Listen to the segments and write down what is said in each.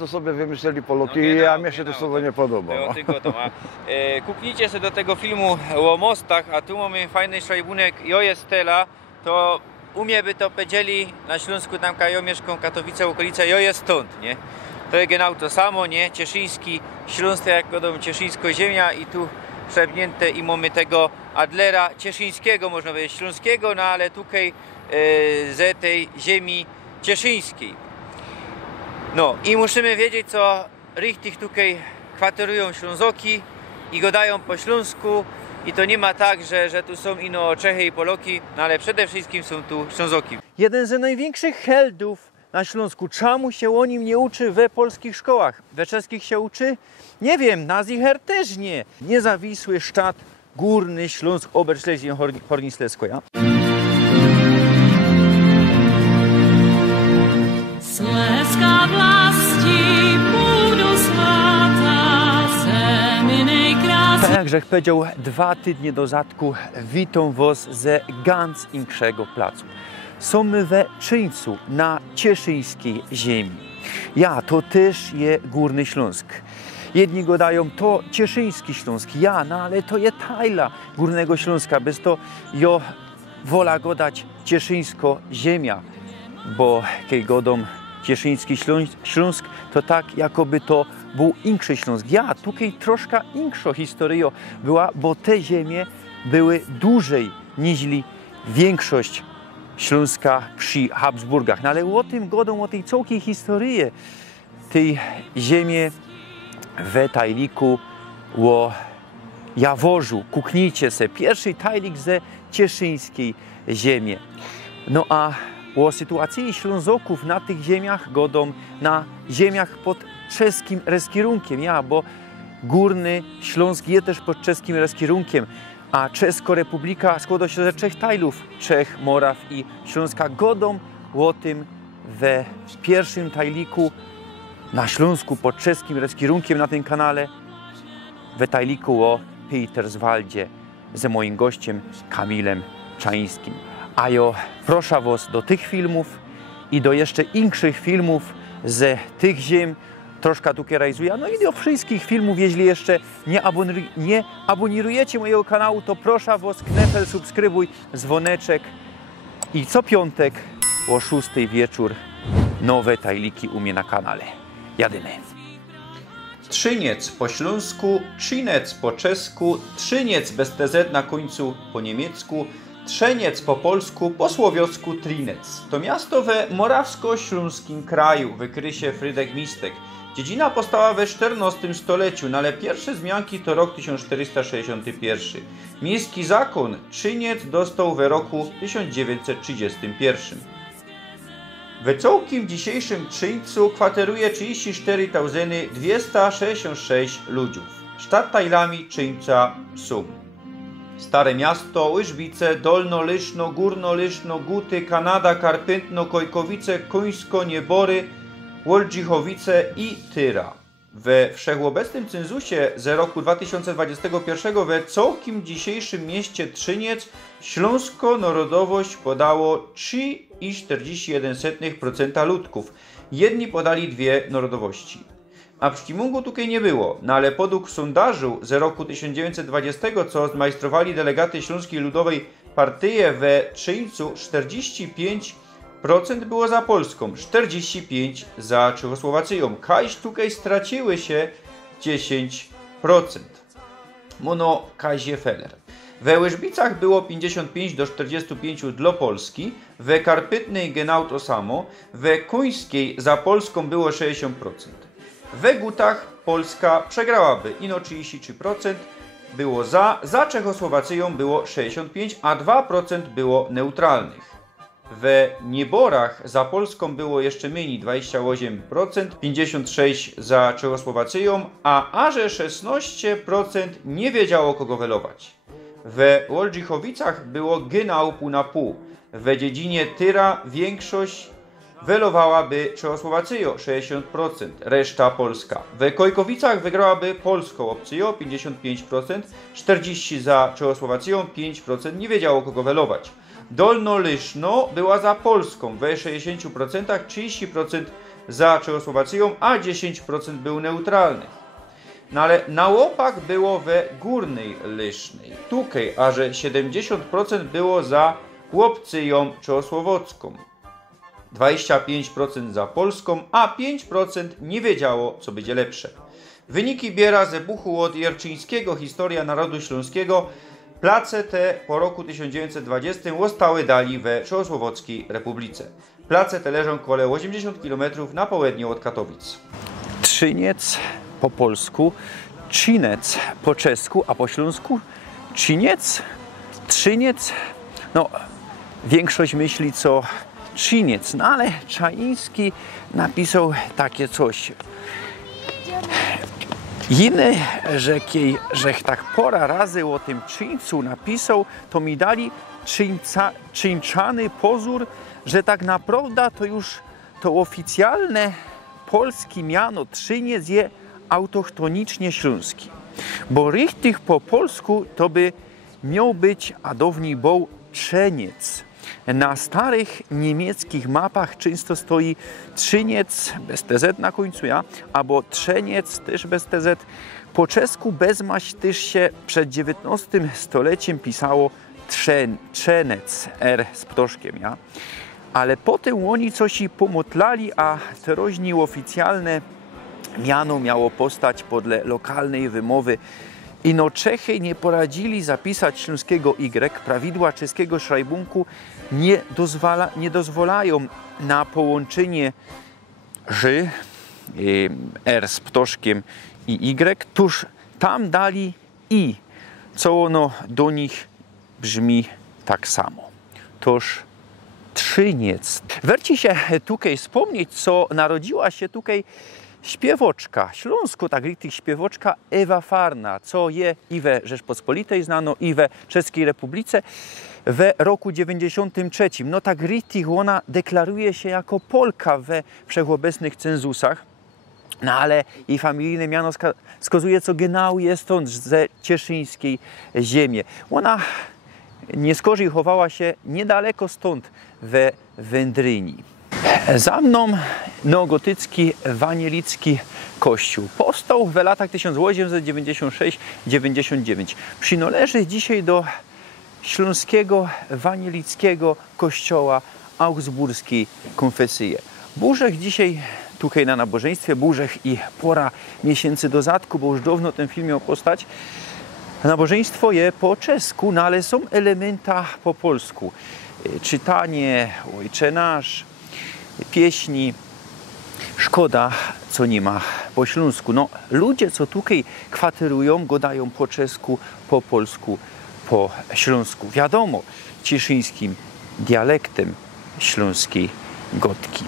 To sobie wymyśleli Poloki, a mnie się to słowo nie podoba. Kuknijcie sobie do tego filmu o mostach, a tu mamy fajny szajbunek, jo jest tela, to u mnie by to powiedzieli na Śląsku, tam ja mieszkam, Katowice, okolice, jo jest stąd, nie? To jest genau to samo, nie? Cieszyński, Śląsk, jak godą Cieszyńsko ziemia i tu przebnięte i mamy tego Adlera Cieszyńskiego, można powiedzieć śląskiego, no ale tutaj z tej ziemi cieszyńskiej. No i musimy wiedzieć, co richtig tutaj kwaterują Ślązoki i gadają po śląsku i to nie ma tak, że tu są ino Czechy i Poloki, no ale przede wszystkim są tu Ślązoki. Jeden z największych heldów na Śląsku, czemu się o nim nie uczy we polskich szkołach? We czeskich się uczy? Nie wiem, na Zicher też nie. Niezawisły sztat Górny Śląsk Oberschlesien-Hornieslezsko, ja? Slezska vlasti půdu svatá, zeminej krásy. Tak jak powiedział 2 tygodnie do zadku, witam was ze ganz inkszego placu. Są we Czyńcu, na cieszyńskiej ziemi. Ja, to też je Górny Śląsk. Jedni gadają, to Cieszyński Śląsk, ja, no ale to je tajla Górnego Śląska, bez to jo wola godać Cieszyńsko ziemia, bo kiedy godą Cieszyński Śląsk, to tak jakoby to był inszy Śląsk. Ja, tutaj troszkę inksza historia była, bo te ziemie były dłużej niż większość Śląska przy Habsburgach. No ale o tym godą, o tej całej historii, tej ziemie we tajliku o Jaworzu. Kuknijcie se, pierwszy tajlik ze cieszyńskiej ziemi. No a o sytuacji Ślązoków na tych ziemiach godą na ziemiach pod czeskim reskierunkiem. Ja, bo Górny Śląsk jest też pod czeskim reskierunkiem, a Czeska Republika składa się ze 3 tajlów, Czech, Moraw i Śląska. Godą o tym we pierwszym tajliku na Śląsku pod czeskim reskierunkiem na tym kanale, we tajliku o Peterswaldzie ze moim gościem Kamilem Czańskim. A jo, proszę was do tych filmów i do jeszcze inkszych filmów z tych ziem, troszkę tu realizuję. No i do wszystkich filmów, jeśli jeszcze nie abonirujecie mojego kanału, to proszę was, knefel, subskrybuj, dzwoneczek i co piątek o 6 wieczór nowe tajliki u mnie na kanale. Jadymy. Trzyniec po śląsku, trzynec po czesku, trzyniec bez TZ na końcu po niemiecku, Trzeniec po polsku, po słowiocku Trinec. To miasto we morawsko-śląskim kraju, w Krysie Frydek Mistek. Dziedzina powstała we XIV stuleciu, no ale pierwsze wzmianki to rok 1461. Miejski zakon Trzyniec dostał w roku 1931. We całkiem dzisiejszym Trzyńcu kwateruje 34 266 ludziów. Sztat tajlami Trzyńca są Stare Miasto, Łyżwice, Dolno-Lyszno, Górno-Lyszno, Guty, Kanada, Karpętno, Kojkowice, Końsko, Niebory, Woldzichowice i Tyra. We wszechobecnym cenzusie z roku 2021 we całkiem dzisiejszym mieście Trzyniec śląsko narodowość podało 3,41% ludków. Jedni podali 2 narodowości. A przycimungu tutaj nie było, no ale podług sondażu z roku 1920, co zmajstrowali delegaty Śląskiej Ludowej Partii we Trzyńcu, 45% było za Polską, 45% za Czechosłowacją. Kaś tutaj straciły się 10%. Mono Kazie Feller. We Łyżbicach było 55-45 dla Polski, we Karpytnej genau to samo, we Końskiej za Polską było 60%. We Gutach Polska przegrałaby, ino 33% było za Czechosłowacją było 65%, a 2% było neutralnych. We Nieborach za Polską było jeszcze mniej, 28%, 56% za Czechosłowacją, a aże 16% nie wiedziało kogo welować. We Woldzichowicach było genau pół na pół. We dziedzinie Tyra większość welowałaby Czechosłowacyjo 60%, reszta Polska. We Kojkowicach wygrałaby polską opcję 55%, 40% za Czechosłowacją, 5% nie wiedziało kogo welować. Dolno-Lyszno była za Polską we 60%, 30% za Czechosłowacją, a 10% był neutralnych. No ale naopak było we Górnej Lysznej. Tutaj aż 70% było za Chłopcyją Czechosłowacką, 25% za Polską, a 5% nie wiedziało, co będzie lepsze. Wyniki biera ze buchu od Jerczyńskiego Historia Narodu Śląskiego. Place te po roku 1920 zostały dali we Czechosłowackiej Republice. Place te leżą około 80 km na południe od Katowic. Trzyniec po polsku, Trzynec po czesku, a po śląsku Trzyniec, Trzyniec. No, większość myśli co Trzyniec, no ale Czaiński napisał takie coś. Inny że tak pora razy o tym Trzyńcu napisał, to mi dali Trzyńczany pozór, że tak naprawdę to już to oficjalne polskie miano Trzyniec je autochtonicznie śląski. Bo richtig po polsku to by miał być, a dawniej był Trzeniec. Na starych niemieckich mapach często stoi Trzyniec bez TZ na końcu, albo Trzeniec też bez TZ. Po czesku bezmaś też się przed XIX stuleciem pisało Trzenec, R z ptoszkiem, Ale potem oni coś i pomotlali, a teroźni oficjalne miano miało postać podle lokalnej wymowy. Ino Czechy nie poradzili zapisać śląskiego Y, prawidła czeskiego szrajbunku nie dozwalają na połączenie Ż, R z ptoszkiem i Y, tuż tam dali I, co ono do nich brzmi tak samo. Toż Trzyniec. Werci się tutaj wspomnieć, co narodziła się tutaj śpiewoczka, śląsko tak tych śpiewoczka Ewa Farna, co je i we Rzeczpospolitej znano, i we Czeskiej Republice we roku 93. No tak richtig ona deklaruje się jako Polka we wszechobecnych cenzusach, no ale jej familijne miano wskazuje, co genau jest stąd ze cieszyńskiej ziemi. Ona nie skorzy chowała się niedaleko stąd we Wędryni. Za mną neogotycki wanielicki kościół. Powstał w latach 1896-99. Przynależy dzisiaj do śląskiego wanielickiego kościoła augsburskiej konfesji. Burzech dzisiaj tutaj na nabożeństwie, burzech i pora miesięcy do zadku, bo już dawno ten film miał postać. Nabożeństwo je po czesku, no ale są elementa po polsku. Czytanie, Ojcze Nasz, pieśni. Szkoda, co nie ma po śląsku. No, ludzie, co tutaj kwaterują, gadają po czesku, po polsku, po śląsku. Wiadomo, cieszyńskim dialektem śląskiej gotki.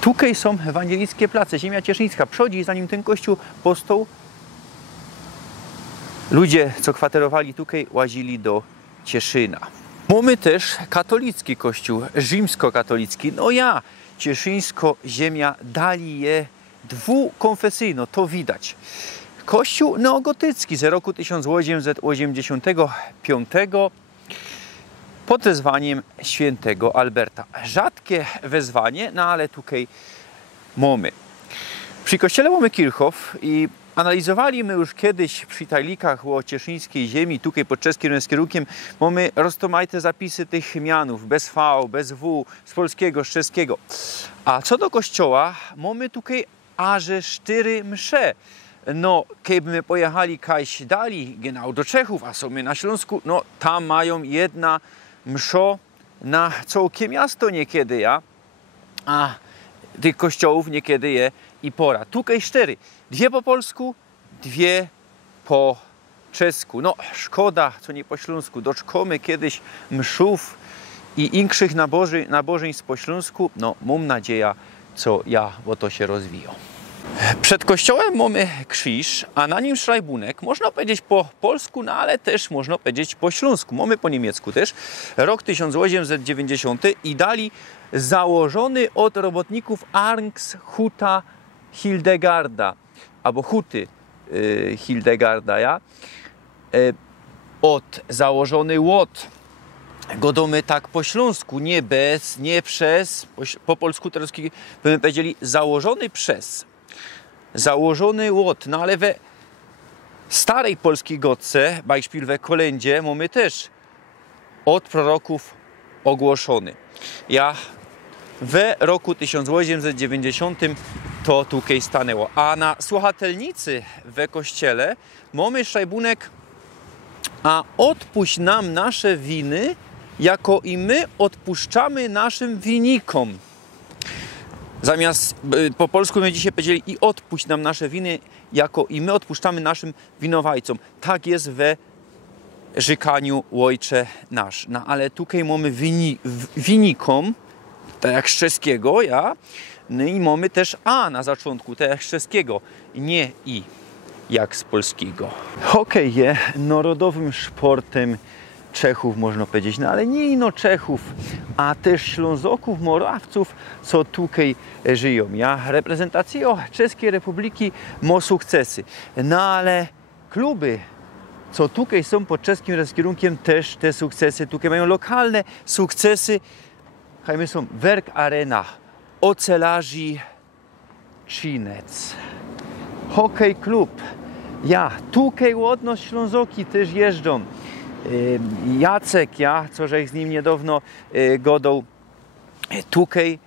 Tutaj są ewangelickie place, ziemia cieszyńska. Przodzi, zanim ten kościół powstał, ludzie, co kwaterowali tutaj, łazili do Cieszyna. Mamy też katolicki kościół, rzymskokatolicki. No Cieszyńsko ziemia dali je dwukonfesyjno, to widać. Kościół neogotycki z roku 1885 pod wezwaniem świętego Alberta. Rzadkie wezwanie, no ale tutaj mamy. Przy kościele mamy Kirchhof i analizowaliśmy już kiedyś przy tajlikach o cieszyńskiej ziemi, tutaj pod czeskim kierunkiem, mamy roztomajte zapisy tych mianów, bez V, bez W, z polskiego, z czeskiego. A co do kościoła, mamy tutaj aż 4 msze. No, kiedyby pojechali kaś dali, genau do Czechów, a są my na Śląsku, no tam mają jedna mszo na całkie miasto niekiedy, a tych kościołów niekiedy je i pora. Tutaj 4. 2 po polsku, 2 po czesku. No, szkoda, co nie po śląsku. Doczkomy kiedyś mszów i inkszych nabożeństw po śląsku. No, mam nadzieję, co bo to się rozwiją. Przed kościołem mamy krzyż, a na nim szrajbunek. Można powiedzieć po polsku, no ale też można powiedzieć po śląsku. Mamy po niemiecku też. Rok 1890 i dali założony od robotników Arnshuta Hildegarda, albo Huty Hildegarda, od założony łot godomy tak po śląsku, nie bez, nie przez, po polsku teraz byśmy powiedzieli założony przez, założony łot, no ale we starej polskiej godce, Beispiel we kolędzie, mamy też od proroków ogłoszony. Ja w roku 1890 to tutaj stanęło, a na słuchatelnicy we kościele mamy szajbunek: a odpuść nam nasze winy, jako i my odpuszczamy naszym winnikom. Zamiast po polsku my dzisiaj powiedzieli: i odpuść nam nasze winy, jako i my odpuszczamy naszym winowajcom. Tak jest we rzekaniu Ojcze nasz. No ale tutaj mamy winnikom, tak jak z czeskiego, ja. No i mamy też a na zaczątku, tak jak z czeskiego, nie i jak z polskiego. Hokej jest narodowym sportem Czechów, można powiedzieć, no ale nie ino Czechów, a też Ślązoków, Morawców, co tutaj żyją. Ja reprezentacją Czeskiej Republiki ma sukcesy, no ale kluby, co tutaj są pod czeskim kierunkiem, też te sukcesy tutaj mają lokalne sukcesy. Hajmy są Werk Arena, Ocelarzy Trzcinec, Hokej Klub. Ja, tutaj ładno Ślązoki też jeżdżą. Jacek, ja, co żech z nim niedawno godał. Tutaj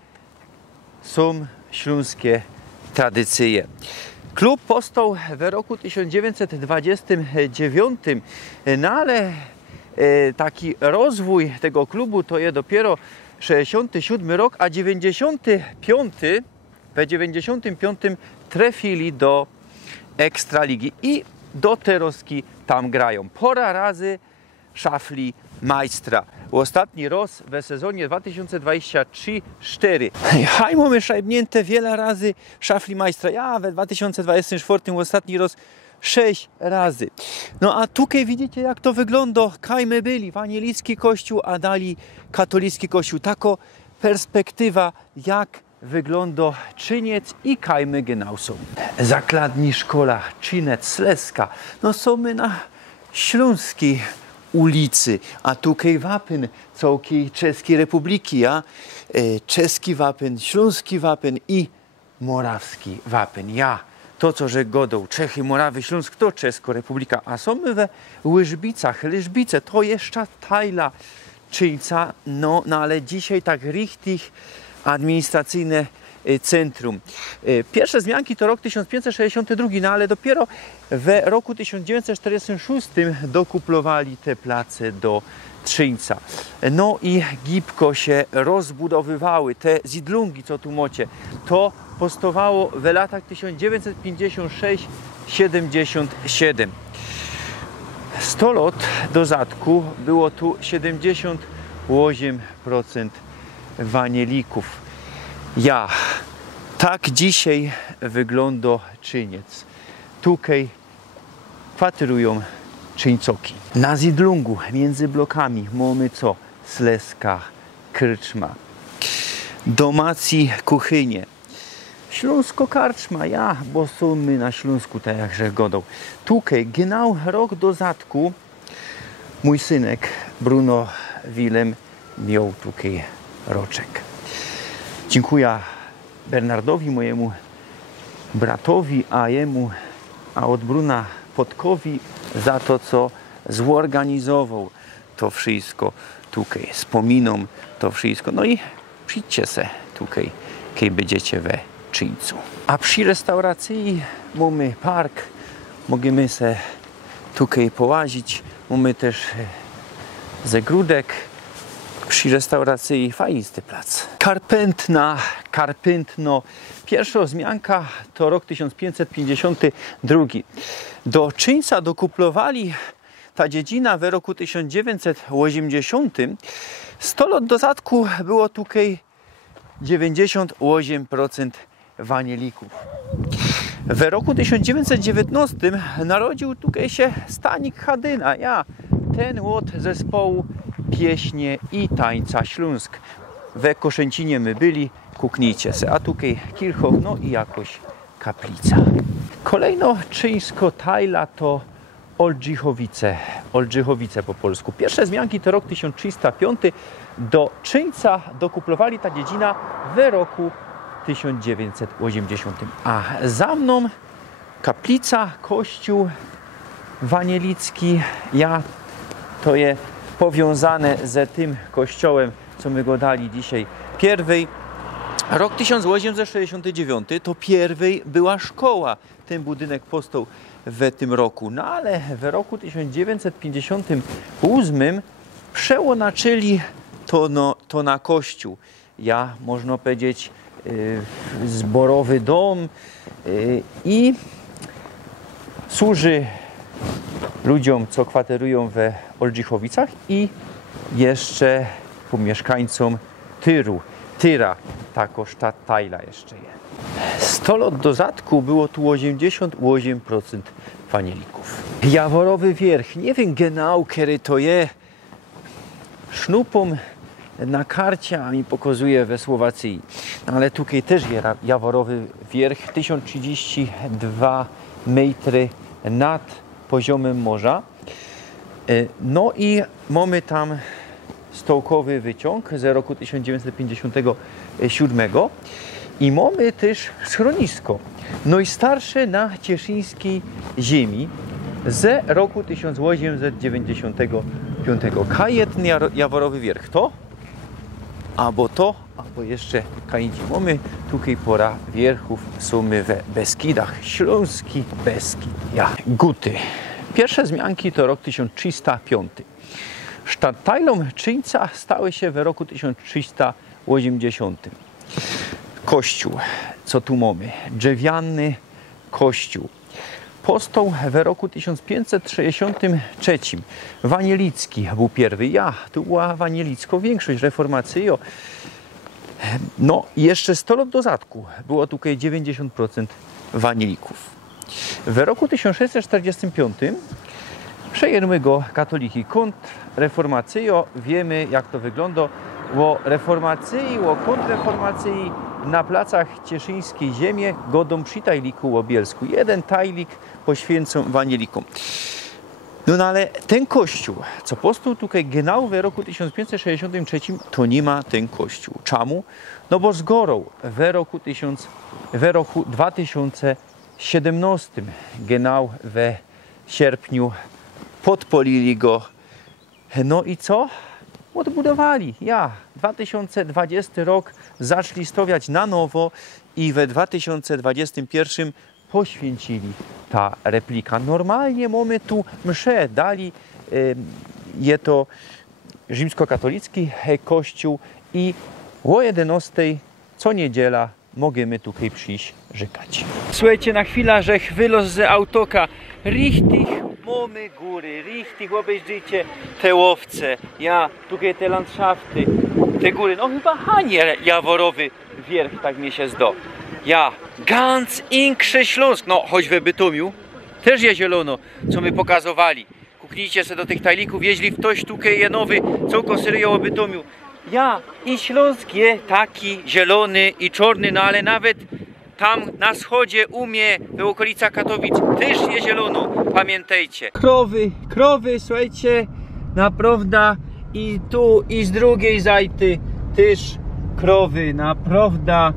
są śląskie tradycje. Klub powstał w roku 1929, no ale taki rozwój tego klubu to jest dopiero 67 rok, a 95, w 95 trafili do Ekstraligi i do Teroski tam grają. Pora razy szafli majstra. Ostatni raz w sezonie 2023-4. Haj, mamy szajbnięte wiele razy szafli majstra. Ja we 2024 ostatni raz 6 razy. No a tutaj widzicie, jak to wygląda. Kajmy byli wanielicki kościół, a dali katolicki kościół. Taka perspektywa, jak wygląda Czyniec i kajmy genau są. Zakladni szkola Czynec Śleska. No są my na Śląskiej ulicy, a tutaj wapyn całej Czeskiej Republiki, ja? Czeski wapyn, śląski wapyn i morawski wapyn. Ja, to co że godą Czechy, Morawy, Śląsk, to Czeska Republika, a są my we Łyżbicach. Łyżbice to jeszcze tajla Czyńca, no ale dzisiaj tak richtig administracyjne centrum. Pierwsze zmianki to rok 1562, no ale dopiero w roku 1946 dokuplowali te place do Trzyńca. No i gibko się rozbudowywały. Te zidlungi, co tu macie, to powstawało w latach 1956-77. 100 lat do zadku było tu 78% wanielików. Ja, tak dzisiaj wygląda Czyniec. Tutaj kwaterują Czyńcoki. Na Zidlungu między blokami mamy co? Śleska, krczma, domacji kuchynie, Śląsko-karczma, ja, bo są my na Śląsku, tak jakże godą. Tutaj, genau rok do zadku, mój synek Bruno Willem miał tutaj roczek. Dziękuję Bernardowi, mojemu bratowi, a od Bruna Podkowi za to, co zorganizował to wszystko tutaj. Wspominam to wszystko. No i przyjdźcie se tutaj, kiedy będziecie we Czyńcu. A przy restauracji mamy park, możemy se tutaj połazić. Mamy też zegródek. Przy restauracji fajnisty plac. Karpętno. Pierwsza zmianka to rok 1552. Do Czyńca dokuplowali ta dziedzina w roku 1980. 100 lat do zadku było tutaj 98% wanielików. W roku 1919 narodził tutaj się Stanik Hadyna. Ja, ten łot zespołu Pieśnie i Tańca Śląsk. We Koszęcinie my byli, kuknijcie se. A tutaj Kirchhof, no i jakoś kaplica. Kolejno czyńsko tajla to Oldżychowice po polsku. Pierwsze wzmianki to rok 1305. Do Czyńca dokuplowali ta dziedzina w roku 1980. A za mną kaplica, kościół wanielicki. To jest powiązane z tym kościołem, co my go dali dzisiaj pierwej. Rok 1869 to pierwej była szkoła. Ten budynek powstał w tym roku. No ale w roku 1958 przełonaczyli to na kościół. Można powiedzieć, zborowy dom i służy ludziom, co kwaterują w Oldżychowicach i jeszcze mieszkańcom Tyra, tako sztattajla jeszcze jest. 100 lat do zadku było tu 88% wanielików. Jaworowy wierch, nie wiem genau, kiedy to jest. Sznupom na karcie a mi pokazuje we Słowacji. Ale tutaj też jest Jaworowy wierch, 1032 metry nad poziomem morza. No i mamy tam stołkowy wyciąg z roku 1957 i mamy też schronisko najstarsze na cieszyńskiej ziemi z roku 1895. Kajetny Jaworowy wierch to, albo jeszcze kainci. Mamy tutaj pora wierchów, są my w Beskidach, Śląski Beskid. Guty. Pierwsze wzmianki to rok 1305. Sztattajlom Czyńca stały się w roku 1380. Kościół, co tu mamy? Drzewiany kościół. Powstał w roku 1563. Wanielicki był pierwszy. Tu była wanielicko większość, reformacyjo. No i jeszcze 100 lat do zadku było tutaj 90% wanielików. W roku 1645 przejęły go katoliki kontrreformacyjo. Wiemy, jak to wygląda. O reformacji, o kontrreformacji na placach cieszyńskiej ziemi godą przy tajliku o Bielsku. Jeden tajlik poświęcą wanielikom. No ale ten kościół, co powstał tutaj genau w roku 1563, to nie ma ten kościół. Czemu? No bo zgorał w roku 2017, genau w sierpniu, podpolili go. No i co? Odbudowali. 2020 rok zaczęli stawiać na nowo i w 2021 poświęcili ta replika. Normalnie mamy tu mszę, dali je to rzymskokatolicki kościół i o 11 co niedziela możemy tutaj przyjść żykać. Słuchajcie, na chwilę, że wylos z autoka. Richtig mamy góry, richtig obejrzyjcie te łowce. Tutaj te landschafty, te góry. No chyba Hanie Jaworowy wierch, tak mi się zdo. Ganz inkrze Śląsk, no choć w Bytomiu też jest zielono, co my pokazywali. Kuknijcie sobie do tych tajlików, jeźli ktoś tutaj je nowy, co koseryją o Bytomiu. I Śląsk jest taki zielony i czarny, no ale nawet tam na wschodzie, w okolicach Katowic też jest zielono, pamiętajcie. Krowy, słuchajcie, naprawdę i tu, i z drugiej zajty też krowy, naprawdę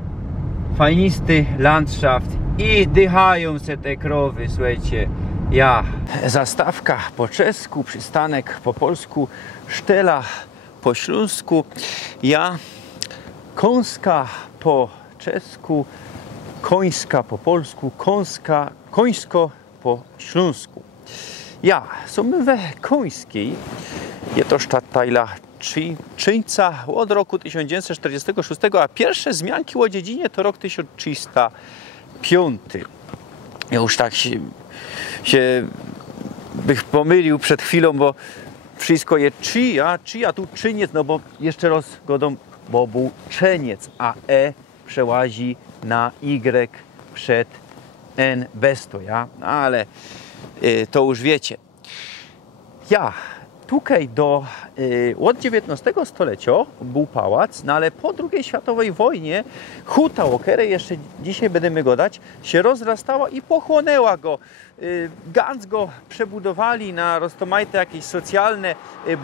fajnisty landschaft i dychają se te krowy, słuchajcie. Zastawka po czesku, przystanek po polsku, sztela po śląsku, kąska po czesku, końska po polsku, końsko po śląsku. Są we Końskiej, jest to sztattajla Czyńca od roku 1946, a pierwsze wzmianki o dziedzinie to rok 1305. Ja już tak się bych pomylił przed chwilą, bo wszystko jest a tu czyniec, no bo jeszcze raz godą, bo był czeniec, a przełazi na Y przed N bez to, ale to już wiecie. Tutaj od XIX stulecia był pałac, no ale po II światowej wojnie huta, o której jeszcze dzisiaj będziemy gadać, się rozrastała i pochłonęła go. Ganz go przebudowali na roztomajte jakieś socjalne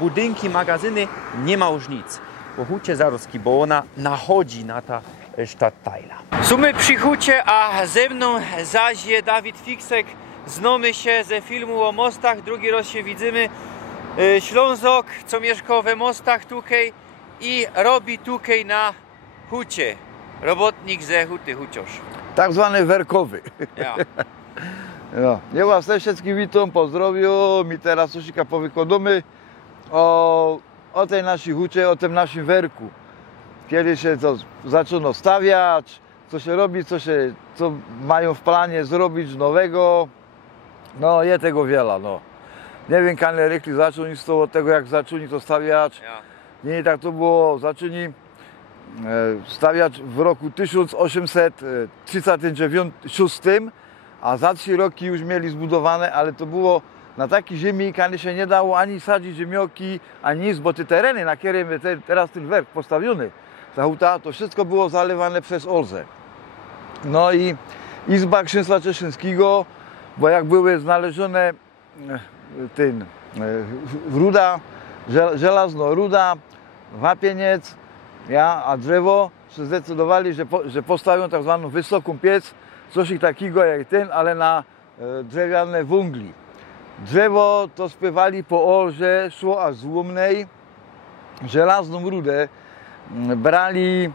budynki, magazyny, nie ma już nic. Po hucie Zarocki, bo ona nachodzi na ta Stadtteila. Sumy przy hucie, a ze mną zaś je Dawid Fiksek. Znamy się ze filmu o mostach, drugi raz się widzimy. Ślązok, co mieszka we mostach tutaj i robi tutaj na hucie. Robotnik ze huty, huciarz. Tak zwany werkowy. Ja. No. Ja was też wszystkich witam, pozdrowiu. Mi teraz troszkę powykładamy o tej naszej hucie, o tym naszym werku. Kiedy się to zaczyna stawiać, co się robi, co mają w planie zrobić nowego. No, jest tego wiele, no. Nie wiem, kiedy rekli zaczęli od tego, jak zaczęli to stawiać. Ja. Nie, tak to było, zaczęli stawiać w roku 1836, a za 3 roki już mieli zbudowane, ale to było na takiej ziemi, kiedy się nie dało ani sadzić ziemioki, ani nic, bo te tereny, na których teraz ten werk postawiony, ta huta, to wszystko było zalewane przez Olzę. No i Izba Księstwa Cieszyńskiego, bo jak były znalezione ruda, żelazno ruda, wapieniec, a drzewo, się zdecydowali, że postawią tak zwaną wysoką piec, coś takiego jak ten, ale na drewniane węgli. Drzewo to spływali po Olże, szło aż z Łomnej, żelazną rudę brali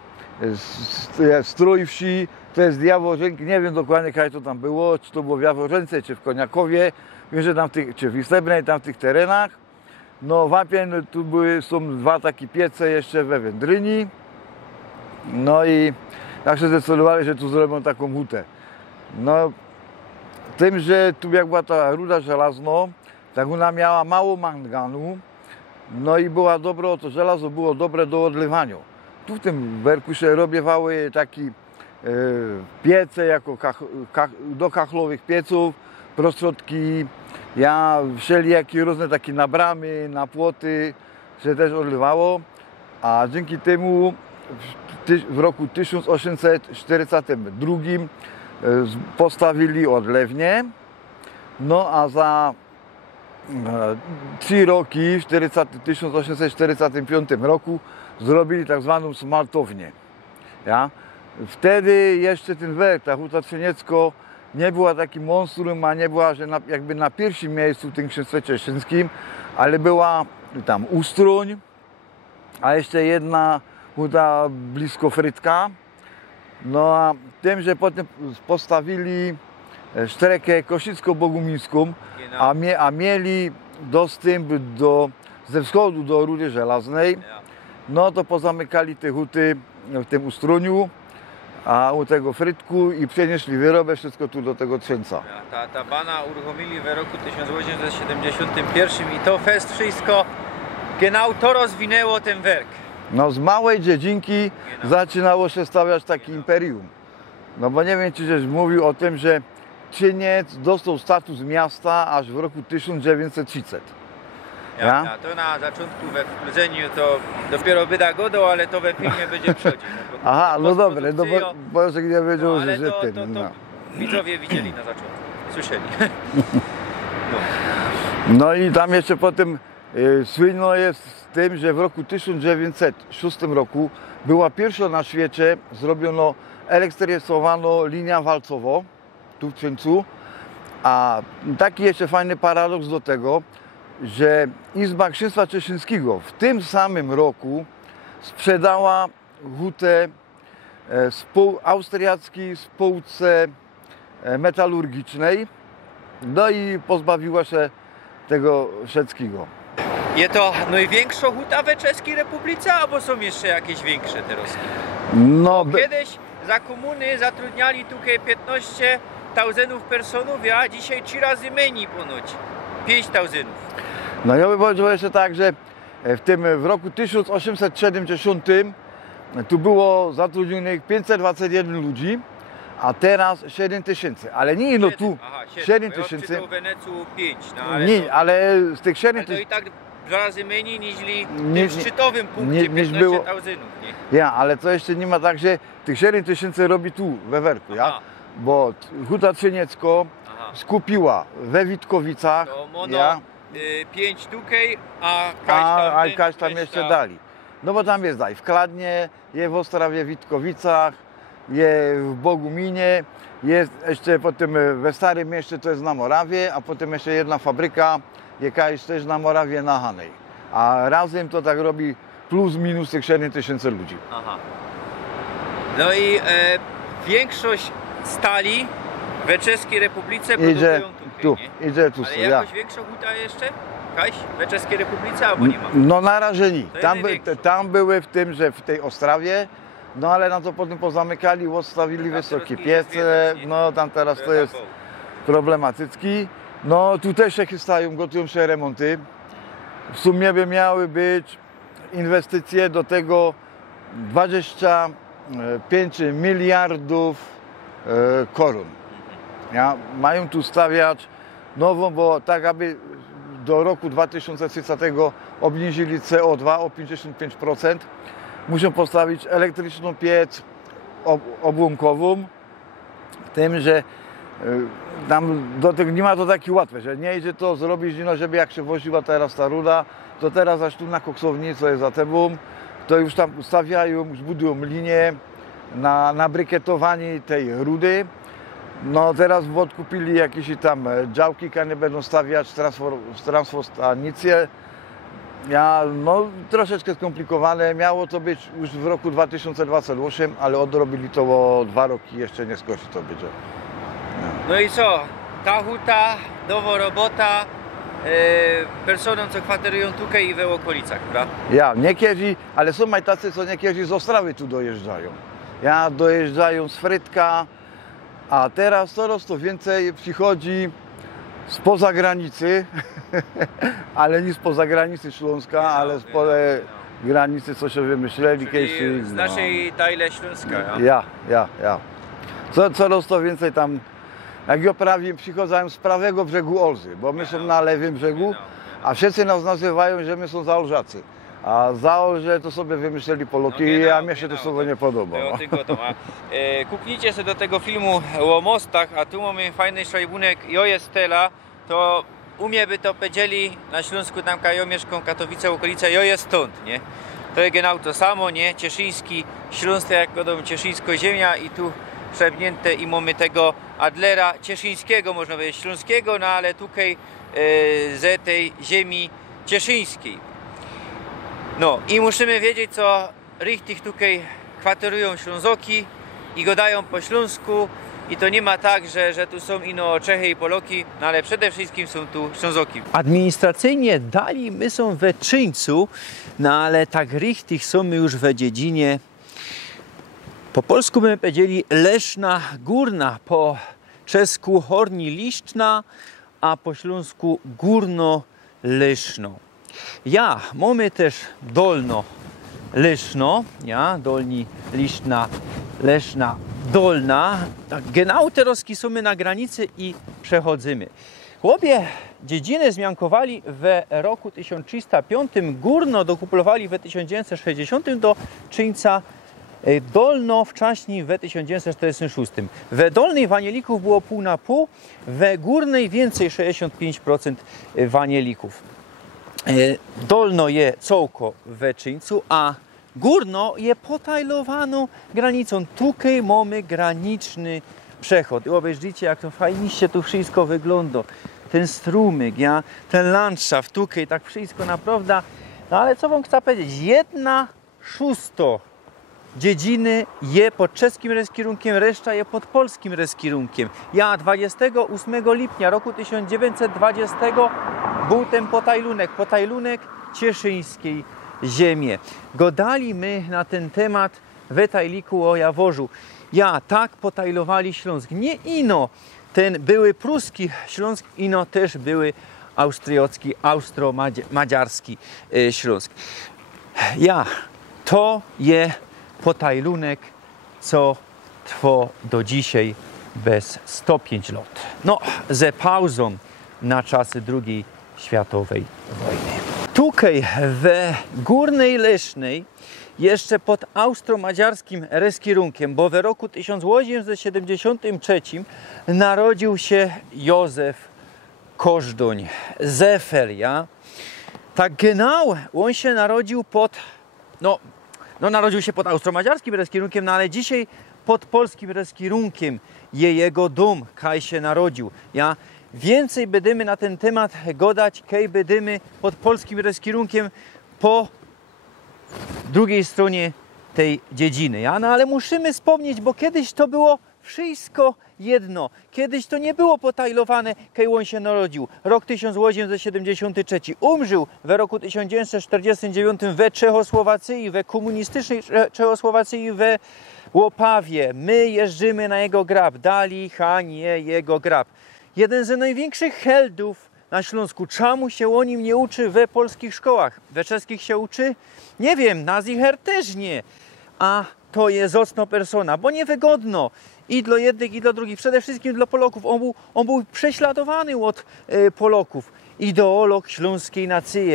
z Trójwsi, to jest Jaworzynki, nie wiem dokładnie jak to tam było, czy to było w Jaworzynce, czy w Koniakowie, wiem, że tam czy w Istebnej, tam w tych terenach. No wapien, tu są 2 takie piece jeszcze we Wędryni. No i tak się zdecydowali, że tu zrobią taką hutę. No tym, że tu jak była ta ruda żelazno, tak ona miała mało manganu, no i była dobro, to żelazo było dobre do odlewania. Tu w tym werku się robiewały takie piece, jako do kachlowych pieców, prostrodki, wszelijakie różne takie na bramy, na płoty się też odlewało, a dzięki temu w roku 1842 postawili odlewnię, no a za 3 roki, w 1845 roku, zrobili tak zwaną smaltownię. Ja? Wtedy jeszcze ten werk, ta huta Trzeniecko, nie była takim monstrum, a nie była, że jakby na pierwszym miejscu w tym księstwie cieszyńskim, ale była tam Ustroń, a jeszcze jedna huta blisko Frytka. No a tym, że potem postawili Sztrekę Kosicko-Bogumińską, a mieli dostęp ze wschodu do rury żelaznej, no to pozamykali te huty w tym Ustroniu, a u tego Frytku i przenieśli wyrobę wszystko tu do tego Trzęca. Ta bana uruchomili w roku 1871 i to fest wszystko, genau to rozwinęło ten werk. No z małej dziedzinki zaczynało się stawiać takie imperium. No bo nie wiem, czy żeś mówił o tym, że Trzyniec dostał status miasta aż w roku 1930. Ja, to na początku we wprowadzeniu to dopiero byda godą, ale to we filmie będzie przychodzić. No, aha, no dobre, no bo nie wiedział, no, ale że to, ten. to widzowie widzieli na początku, słyszeli. No i tam jeszcze potem słynno jest z tym, że w roku 1906 roku była pierwsza na świecie zrobiono elektryfikowaną linię walcową tu w Trzęcu, a taki jeszcze fajny paradoks do tego, że Izba Księstwa Cieszyńskiego w tym samym roku sprzedała hutę austriackiej spółce metalurgicznej, no i pozbawiła się tego wszystkiego. Jest to największa huta we Czeskiej Republice, albo są jeszcze jakieś większe teraz? No, kiedyś za komuny zatrudniali tutaj 15 tysięcy personów, a dzisiaj 3 razy mniej ponoć, 5 tysięcy. No ja bym powiedział jeszcze tak, że w roku 1870 tu było zatrudnionych 521 ludzi, a teraz 7 tysięcy, ale nie no tu 7 tysięcy. W Wenecji 5, no ale nie, ale z tych 7 to i tysięcy. tak dwa razy mniej niż w Nie- tym szczytowym punkcie niż 15 było. tauzynów, nie? Ja, ale to jeszcze nie ma tak, że tych 7000 robi tu, we Werku, ja? Aha. Bo Huta Trzcieniecko Aha. skupiła we Witkowicach, To mono ja, 5 tukej, a Kaś tam jeszcze dali. No bo tam jest w Kladnie, jest w Ostrawie Witkowicach, jest w Boguminie, jest jeszcze potem we Starym Mieście, to jest na Morawie, a potem jeszcze jedna fabryka, jakaś też na Morawie na Hanej. A razem to tak robi plus minus tych 7000 ludzi. Aha. No i większość stali we Czeskiej Republice Idzie produkują tu, tukej, nie? idzie tu. Ale ja. jakoś większą huta jeszcze? Kaś? We Czeskiej Republice albo nie ma? No na razie nie. To Tam, jest największą. tam były w tym, że w tej Ostrawie, no ale na to potem pozamykali, odstawili Tam wysokie teraz piece, jest nie? no tam teraz to tak, jest problematycki. No tu też się chystają, gotują się remonty. W sumie by miały być inwestycje do tego 25 miliardów korun. Ja, mają tu stawiać nową, bo tak aby do roku 2030 obniżyli CO2 o 55%, muszą postawić elektryczną piec obłąkową, tym, że tam do tego nie ma to takie łatwe, że nie idzie to zrobić, no, żeby jak się woziła teraz ta ruda, to teraz aż tu na koksowni, co jest za tebą, to już tam ustawiają, już budują linię na brykietowanie tej rudy. No teraz odkupili jakieś tam działki, które będą stawiać transforstacje. No troszeczkę skomplikowane, miało to być już w roku 2028, ale odrobili to o 2 roki, jeszcze nie skończy to będzie. No i co? Ta huta, nowa robota personom, co kwaterują tutaj i we okolicach, prawda? Ja, niekiedzi, ale są i tacy, co niekiedzi z Ostrawy tu dojeżdżają. Ja, dojeżdżają z Frytka, a teraz coraz to więcej przychodzi spoza granicy, ale nie spoza granicy Śląska, ale spoza granicy, co się wymyśleli. Czyli z naszej Tajle Śląska. Ja. Coraz to więcej tam, jak ja prawie przychodzą z prawego brzegu Olzy, bo my są na lewym brzegu, a wszyscy nas nazywają, że my są zaolżacy. A zaolże to sobie wymyśleli Poloki, a mnie się to słowo nie podoba. Kuknijcie sobie do tego filmu o mostach, a tu mamy fajny szajbunek, jo jest tela, to u mnie by to powiedzieli na Śląsku, tam ja mieszkam, Katowice, okolice, jo jest stąd, nie? To jest genau to samo, nie? Cieszyński, Śląsk, jak godą Cieszyńsko ziemia i tu przebnięte i mamy tego Adlera cieszyńskiego, można powiedzieć śląskiego, no ale tutaj z tej ziemi cieszyńskiej. No i musimy wiedzieć, co richtig tutaj kwaterują Ślązoki i gadają po śląsku i to nie ma tak, że tu są ino Czechy i Poloki, no ale przede wszystkim są tu Ślązoki. Administracyjnie dali my są we Czyńcu, no ale tak richtig są my już we dziedzinie. Po polsku byśmy powiedzieli Leszna Górna, po czesku Horni Liszczna, a po śląsku Górno Leszno. Ja, mamy też Dolno Leszno, ja, Dolni Liszna, Leszna Dolna. Tak, genau teraz są my na granicy i przechodzimy. Chłopie dziedzinę zmiankowali w roku 1305, Górno dokupowali w 1960 do Czyńca, Dolno wcześniej w 1946. We Dolnej wanielików było pół na pół, we Górnej więcej 65% wanielików. Dolno je cołko we Czyńcu, a Górno je potajlowaną granicą. Tutaj mamy graniczny przechod. I obejrzyjcie, jak to fajnie tu wszystko wygląda. Ten strumyk, ja, ten landschaft, tutaj tak wszystko naprawdę. No ale co wam chcę powiedzieć? 1/6 dziedziny je pod czeskim reskierunkiem, reszta je pod polskim reskierunkiem. Ja 28 lipnia roku 1920 był ten potajlunek cieszyńskiej ziemi. Godali my na ten temat w tajliku o Jaworzu. Ja tak potajlowali Śląsk. Nie ino ten były pruski Śląsk, ino też były austriacki, austro-madziarski Śląsk. Ja, to je potajlunek, co trwa do dzisiaj bez 105 lat. No, ze pauzą na czasy II światowej wojny. Tutaj w Górnej Lesznej, jeszcze pod austro-madziarskim reskierunkiem, bo w roku 1873 narodził się Józef Kożdoń z Efelia. Tak genau, on się narodził pod, narodził się pod austro-madziarskim reskierunkiem, ale dzisiaj pod polskim reskierunkiem jego dom, kaj się narodził. Więcej będziemy na ten temat gadać, kaj będziemy pod polskim reskierunkiem po drugiej stronie tej dziedziny. Ale musimy wspomnieć, bo kiedyś to było wszystko jedno. Kiedyś to nie było potajlowane, kaj on się narodził. Rok 1873. Umrzył w roku 1949 we Czechosłowacji, we komunistycznej Czechosłowacji, we Łopawie. My jeżdżymy na jego grab. Dali Hanie jego grab. Jeden z największych heldów na Śląsku. Czemu się o nim nie uczy we polskich szkołach? We czeskich się uczy? Nie wiem, na Zicher też nie. A to jest ocno persona, bo niewygodno i dla jednych, i dla drugich. Przede wszystkim dla Polaków. On był prześladowany od Polaków. Ideolog śląskiej nacji.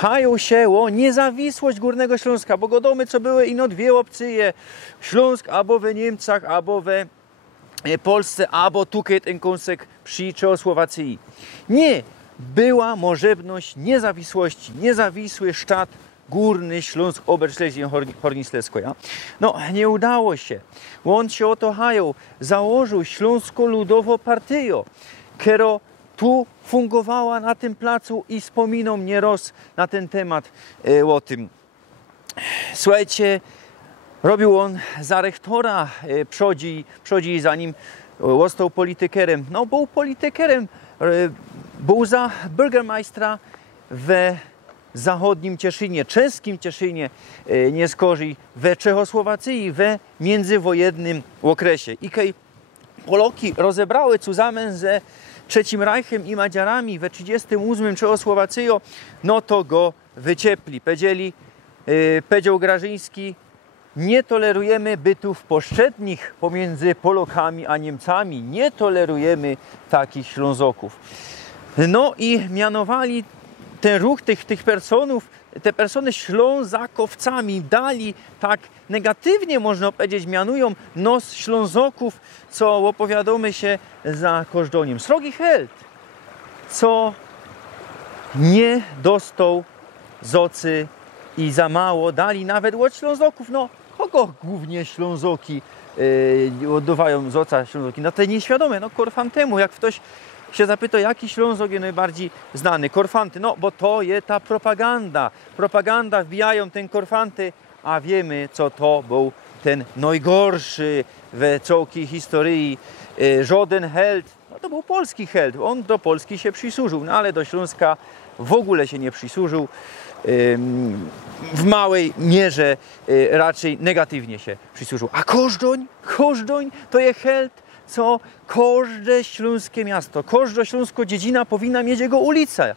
Hają się o niezawisłość Górnego Śląska, bo godomy co były ino dwie opcje. Śląsk albo we Niemcach, albo we Polsce, albo tutaj ten kąsek przy Czechosłowacji. Nie, była możliwość niezawisłości, niezawisły sztat Górny Śląsk Oberschlesien Hornislezsko. Nie udało się. On się o to hajał. Założył Śląską Ludową Partię, która tu fungowała na tym placu i wspominał mnie roz na ten temat o tym. Słuchajcie, robił on za rektora, przodzi zanim został politykerem. Był politykerem, był za bürgermeistra w zachodnim Cieszynie, czeskim Cieszynie, nie skorzy, we Czechosłowacji, we międzywojennym okresie. I kiedy Polaki rozebrały zusammen ze Trzecim Reichem i Madziarami we 1938 Czechosłowacją, to go wyciepli. Powiedział Grażyński, nie tolerujemy bytów poszczególnych pomiędzy Polakami a Niemcami. Nie tolerujemy takich Ślązoków. I mianowali ten ruch tych personów, te persony Ślązakowcami. Dali, tak negatywnie można powiedzieć, mianują nos Ślązoków, co opowiadamy się za Kożdoniem. Srogi held, co nie dostał z ocy i za mało dali nawet od Ślązoków. Kogo głównie Ślązoki oddawają z oca Ślązoki? Te nieświadome, Korfantemu. Jak ktoś się zapyta, jaki Ślązok jest najbardziej znany? Korfanty. Bo to jest ta propaganda. Propaganda wbijają ten Korfanty, a wiemy, co to był ten najgorszy w całej historii. Żaden held, to był polski held. On do Polski się przysłużył, ale do Śląska w ogóle się nie przysłużył. W małej mierze raczej negatywnie się przysłużył. A Kożdoń to jest held, co każde śląskie miasto, każda śląsko-dziedzina powinna mieć jego ulicę.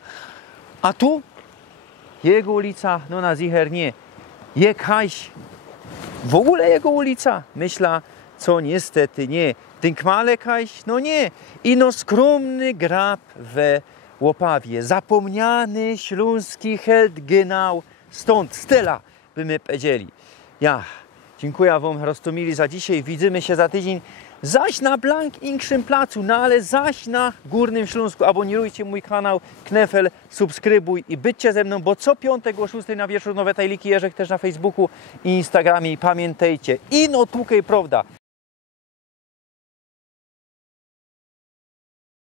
A tu jego ulica, na Zicher nie. Jakaś w ogóle jego ulica? Myślę, co niestety nie. Dynkmale kaś? Nie. Ino skromny grab we Łopawie. Zapomniany śląski held genau stąd, stela, by my powiedzieli. Dziękuję wam, Rostomili, za dzisiaj. Widzimy się za tydzień. Zaś na inkszym placu, ale zaś na Górnym Śląsku. Abonirujcie mój kanał Knefel, subskrybuj i byćcie ze mną, bo co piątek o 6 na wieczór nowe tajliki Jerzek też na Facebooku i Instagramie. I pamiętajcie, tutaj prawda,